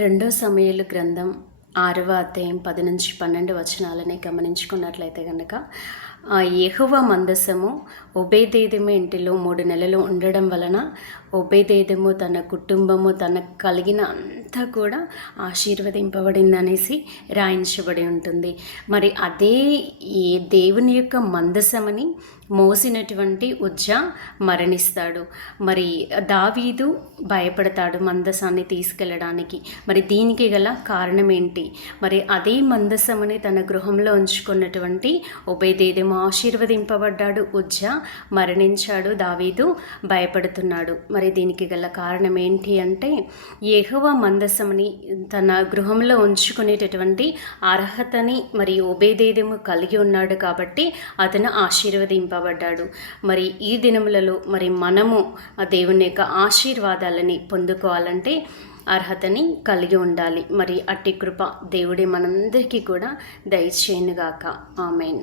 రెండో సమయలు గ్రంథం ఆరవ అధ్యాయం పది నుంచి పన్నెండు వచనాలని గమనించుకున్నట్లయితే కనుక ఆ మందసము ఉభయదేదము ఇంటిలో మూడు నెలలు ఉండడం వలన ఉభయదేదము తన కుటుంబము తనకు కలిగిన అంతా కూడా ఆశీర్వదింపబడిందనేసి రాయించబడి ఉంటుంది. మరి అదే ఈ దేవుని యొక్క మందసమని మోసినటువంటి ఉజ్జ మరణిస్తాడు. మరి దావీదు భయపడతాడు మందసాన్ని తీసుకెళ్ళడానికి మరి దీనికి గల కారణం ఏంటి మరి అదే మందసమని తన గృహంలో ఉంచుకున్నటువంటి ఉభయదేదేమో ఆశీర్వదింపబడ్డాడు ఉజ్జ మరణించాడు దావీదు భయపడుతున్నాడు. మరి దీనికి గల కారణం ఏంటి అంటే యెహోవా మందసమని తన గృహంలో ఉంచుకునేటటువంటి అర్హతని మరి ఉభయదేదేమో కలిగి ఉన్నాడు కాబట్టి అతను ఆశీర్వదింపబడ్డాడు. మరి ఈ దినములలో మరి మనము ఆ దేవుని యొక్క ఆశీర్వాదాలని పొందుకోవాలంటే అర్హతని కలిగి ఉండాలి. మరి అట్టి కృప దేవుడే మనందరికీ కూడా దయచేయనుగాక. ఆమెన్.